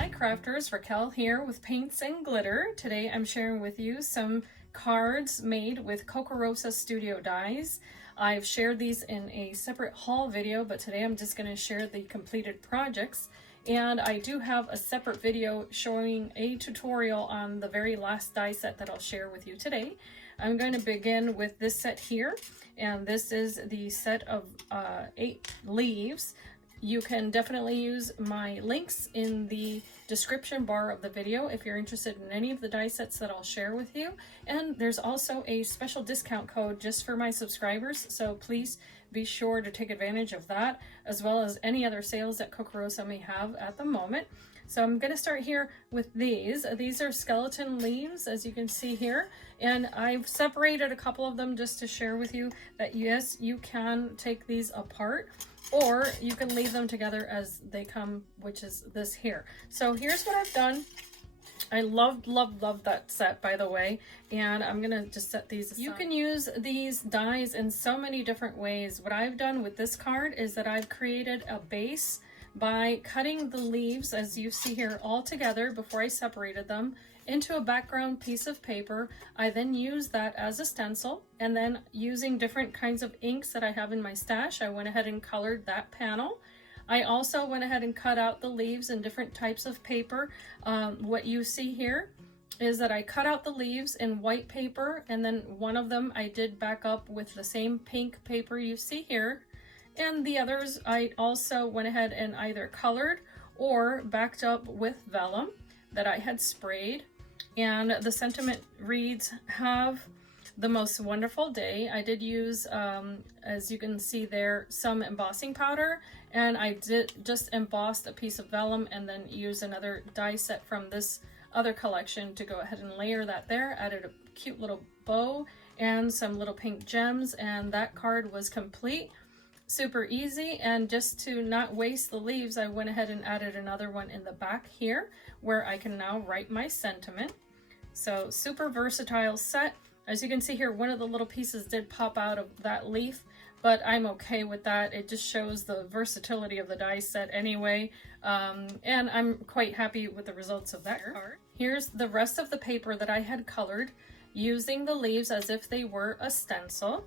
Hi crafters, Raquel here with Paints and Glitter. Today I'm sharing with you some cards made with Kokorosa Studio dies. I've shared these in a separate haul video, but today I'm just going to share the completed projects. And I do have a separate video showing a tutorial on the very last die set that I'll share with you today. I'm going to begin with this set here, and this is the set of 8 leaves. You can definitely use my links in the description bar of the video if you're interested in any of the die sets that I'll share with you. And there's also a special discount code just for my subscribers, so please be sure to take advantage of that, as well as any other sales that Kokorosa may have at the moment. So I'm going to start here with these. These are skeleton leaves, as you can see here, and I've separated a couple of them just to share with you that yes, you can take these apart, or you can leave them together as they come, which is this here. So here's what I've done. I love that set, by the way, and I'm gonna just set these aside. You can use these dies in so many different ways. What I've done with this card is that I've created a base by cutting the leaves, as you see here, all together before I separated them, into a background piece of paper. I then use that as a stencil, and then using different kinds of inks that I have in my stash, I went ahead and colored that panel. I also went ahead and cut out the leaves in different types of paper. What you see here is that I cut out the leaves in white paper, and then one of them I did back up with the same pink paper you see here. And the others I also went ahead and either colored or backed up with vellum that I had sprayed. And the sentiment reads, "Have the most wonderful day." I did use, as you can see there, some embossing powder, and I did just embossed a piece of vellum and then use another die set from this other collection to go ahead and layer that there. Added a cute little bow and some little pink gems, and that card was complete. Super easy. And just to not waste the leaves, I went ahead and added another one in the back here where I can now write my sentiment. So super versatile set. As you can see here, one of the little pieces did pop out of that leaf, but I'm okay with that. It just shows the versatility of the die set anyway, and I'm quite happy with the results of that card. Here's the rest of the paper that I had colored using the leaves as if they were a stencil.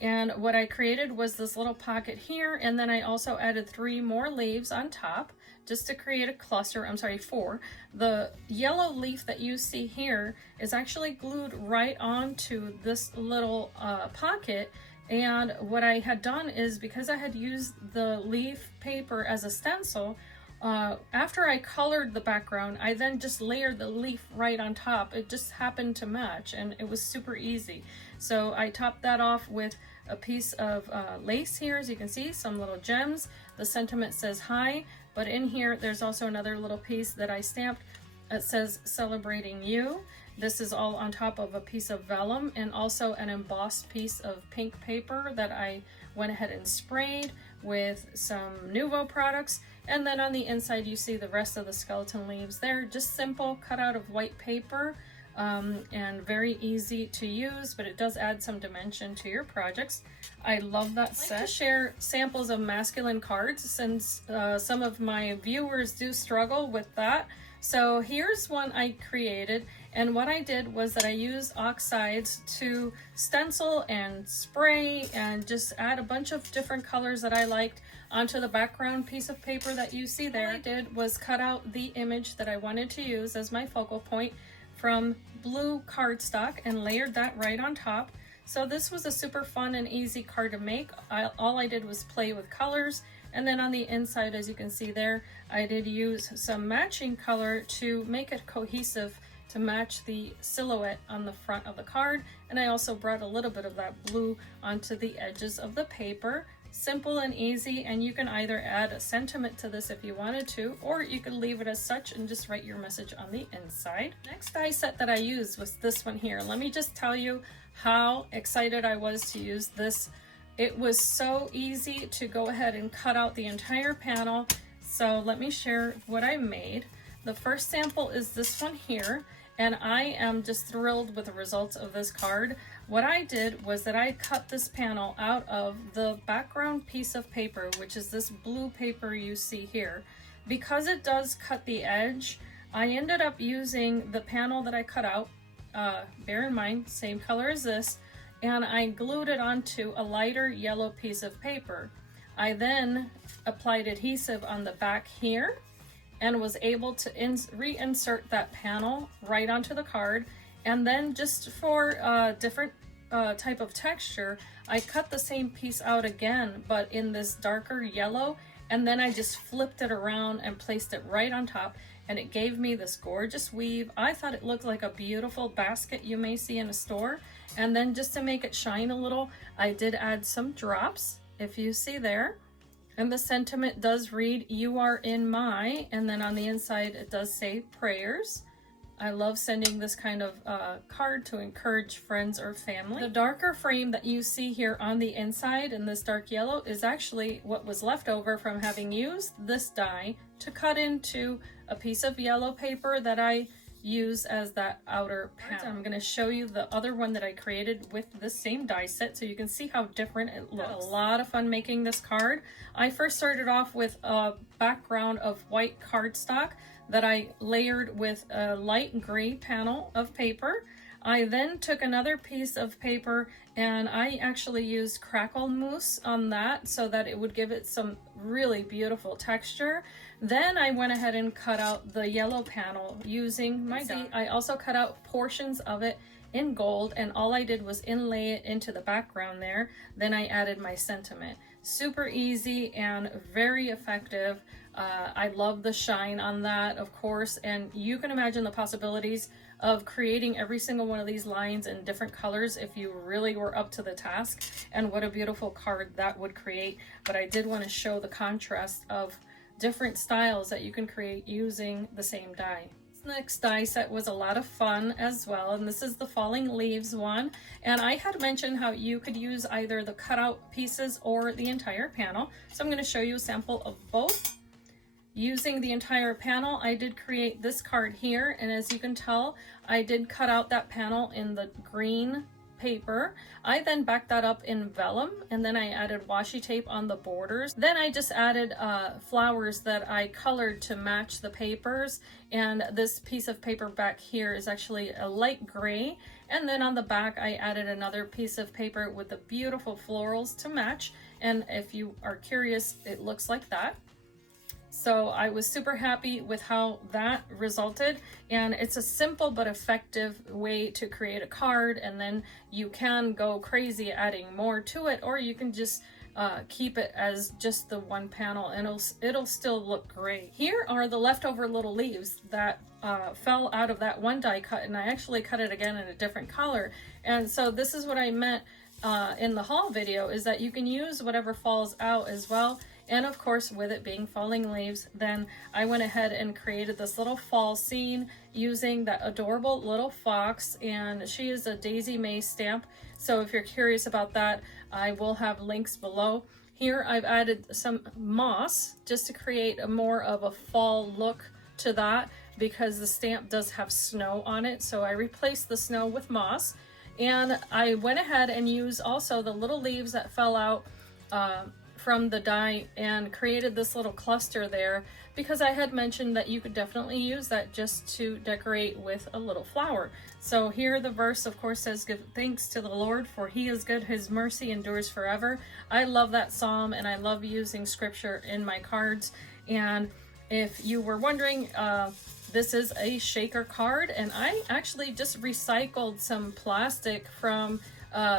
And what I created was this little pocket here, and then I also added 3 more leaves on top just to create a cluster. I'm sorry, 4. The yellow leaf that you see here is actually glued right onto this little pocket. And what I had done is, because I had used the leaf paper as a stencil, after I colored the background, I then just layered the leaf right on top. It just happened to match, and it was super easy. So I topped that off with a piece of lace here, as you can see, some little gems. The sentiment says hi, but in here there's also another little piece that I stamped that says "Celebrating You." This is all on top of a piece of vellum and also an embossed piece of pink paper that I went ahead and sprayed with some Nuvo products. And then on the inside you see the rest of the skeleton leaves there, just simple, cut out of white paper, and very easy to use, but it does add some dimension to your projects. I love that set. I'd like to share samples of masculine cards since some of my viewers do struggle with that. So here's one I created, and what I did was that I used oxides to stencil and spray and just add a bunch of different colors that I liked onto the background piece of paper that you see there. What I did was cut out the image that I wanted to use as my focal point from blue cardstock and layered that right on top. So this was a super fun and easy card to make. All I did was play with colors, and then on the inside, as you can see there, I did use some matching color to make it cohesive to match the silhouette on the front of the card. And I also brought a little bit of that blue onto the edges of the paper. Simple and easy, and you can either add a sentiment to this if you wanted to, or you could leave it as such and just write your message on the inside. Next die set that I used was this one here. Let me just tell you how excited I was to use this. It was so easy to go ahead and cut out the entire panel. So let me share what I made. The first sample is this one here, and I am just thrilled with the results of this card. What I did was that I cut this panel out of the background piece of paper, which is this blue paper you see here. because it does cut the edge, I ended up using the panel that I cut out, bear in mind, same color as this, and I glued it onto a lighter yellow piece of paper. I then applied adhesive on the back here and was able to reinsert that panel right onto the card. And then just for different type of texture, I cut the same piece out again, but in this darker yellow, and then I just flipped it around and placed it right on top, and it gave me this gorgeous weave. I thought it looked like a beautiful basket you may see in a store. And then just to make it shine a little, I did add some drops, if you see there. And the sentiment does read, "You are in my," and then on the inside it does say prayers. I love sending this kind of card to encourage friends or family. The darker frame that you see here on the inside in this dark yellow is actually what was left over from having used this die to cut into a piece of yellow paper that I use as that outer panel. I'm going to show you the other one that I created with the same die set so you can see how different it looks. A lot of fun making this card. I first started off with a background of white cardstock that I layered with a light gray panel of paper. I then took another piece of paper and I actually used crackle mousse on that so that it would give it some really beautiful texture. Then I went ahead and cut out the yellow panel using my die. I also cut out portions of it in gold, and all I did was inlay it into the background there. Then I added my sentiment. Super easy and very effective. I love the shine on that, of course, and you can imagine the possibilities of creating every single one of these lines in different colors if you really were up to the task, and what a beautiful card that would create. But I did want to show the contrast of different styles that you can create using the same die. This next die set was a lot of fun as well, and this is the falling leaves one. And I had mentioned how you could use either the cutout pieces or the entire panel. So I'm going to show you a sample of both. Using the entire panel, I did create this card here, and as you can tell, I did cut out that panel in the green paper. I then backed that up in vellum, and then I added washi tape on the borders. Then I just added flowers that I colored to match the papers, and this piece of paper back here is actually a light gray. And then on the back I added another piece of paper with the beautiful florals to match, and if you are curious, it looks like that. So I was super happy with how that resulted, and it's a simple but effective way to create a card, and then you can go crazy adding more to it, or you can just keep it as just the one panel and it'll still look great. Here are the leftover little leaves that fell out of that one die cut, and I actually cut it again in a different color. And so this is what I meant in the haul video, is that you can use whatever falls out as well. And of course, with it being falling leaves, then I went ahead and created this little fall scene using that adorable little fox, and she is a Daisy May stamp. So if you're curious about that, I will have links below. Here I've added some moss just to create a more of a fall look to that, because the stamp does have snow on it. So I replaced the snow with moss, and I went ahead and used also the little leaves that fell out from the die and created this little cluster there, because I had mentioned that you could definitely use that just to decorate with a little flower. So here the verse of course says, "Give thanks to the Lord, for he is good, his mercy endures forever." I love that psalm, and I love using scripture in my cards. And if you were wondering, this is a shaker card, and I actually just recycled some plastic from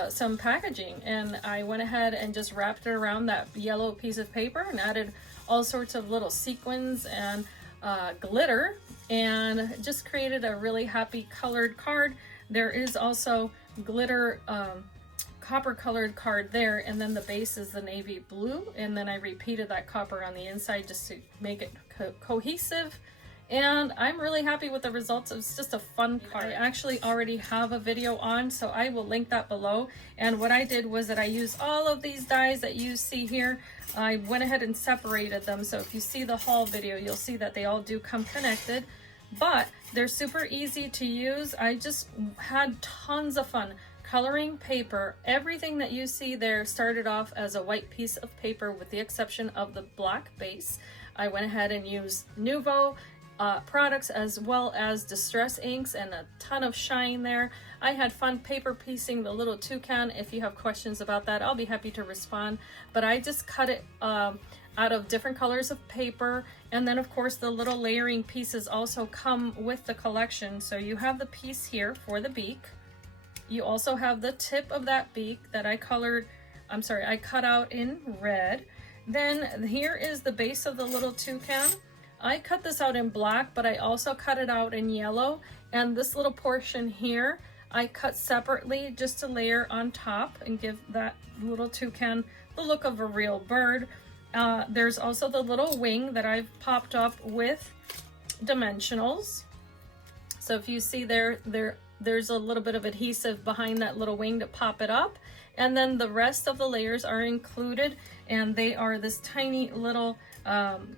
some packaging, and I went ahead and just wrapped it around that yellow piece of paper and added all sorts of little sequins and glitter, and just created a really happy colored card. There is also glitter copper colored card there, and then the base is the navy blue, and then I repeated that copper on the inside just to make it cohesive. And I'm really happy with the results. It's just a fun card. I actually already have a video on, so I will link that below. And what I did was that I used all of these dies that you see here. I went ahead and separated them, so if you see the haul video, you'll see that they all do come connected, but they're super easy to use. I just had tons of fun coloring paper. Everything that you see there started off as a white piece of paper with the exception of the black base. I went ahead and used Nuvo products as well as distress inks and a ton of shine there. I had fun paper piecing the little toucan. If you have questions about that, I'll be happy to respond. But I just cut it out of different colors of paper, and then of course the little layering pieces also come with the collection. So you have the piece here for the beak. You also have the tip of that beak that I cut out in red. Then here is the base of the little toucan. I cut this out in black, but I also cut it out in yellow. And this little portion here, I cut separately just to layer on top and give that little toucan the look of a real bird. There's also the little wing that I've popped up with dimensionals. So if you see there's a little bit of adhesive behind that little wing to pop it up. And then the rest of the layers are included, and they are this tiny little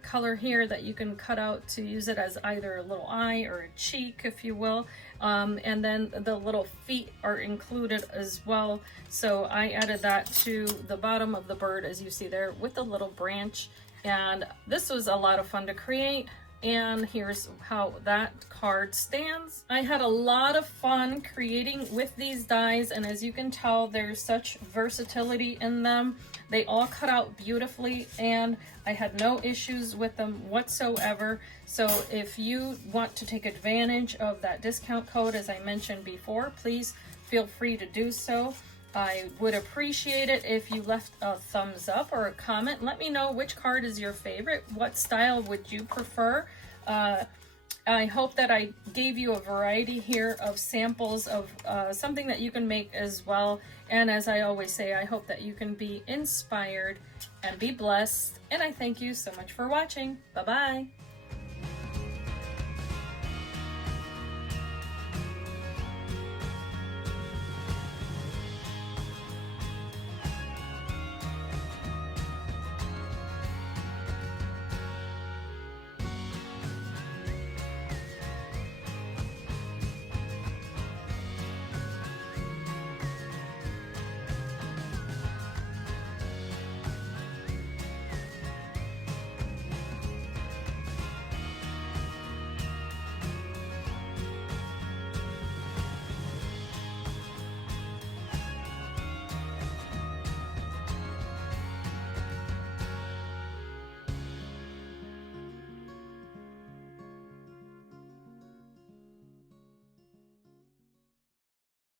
color here that you can cut out to use it as either a little eye or a cheek, if you will. And then the little feet are included as well. So I added that to the bottom of the bird, as you see there, with the little branch. And this was a lot of fun to create. And here's how that card stands. I had a lot of fun creating with these dies, and as you can tell, there's such versatility in them. They all cut out beautifully, and I had no issues with them whatsoever. So if you want to take advantage of that discount code, as I mentioned before, please feel free to do so. I would appreciate it if you left a thumbs up or a comment. Let me know which card is your favorite. What style would you prefer? I hope that I gave you a variety here of samples of something that you can make as well. And as I always say, I hope that you can be inspired and be blessed. And I thank you so much for watching. Bye-bye.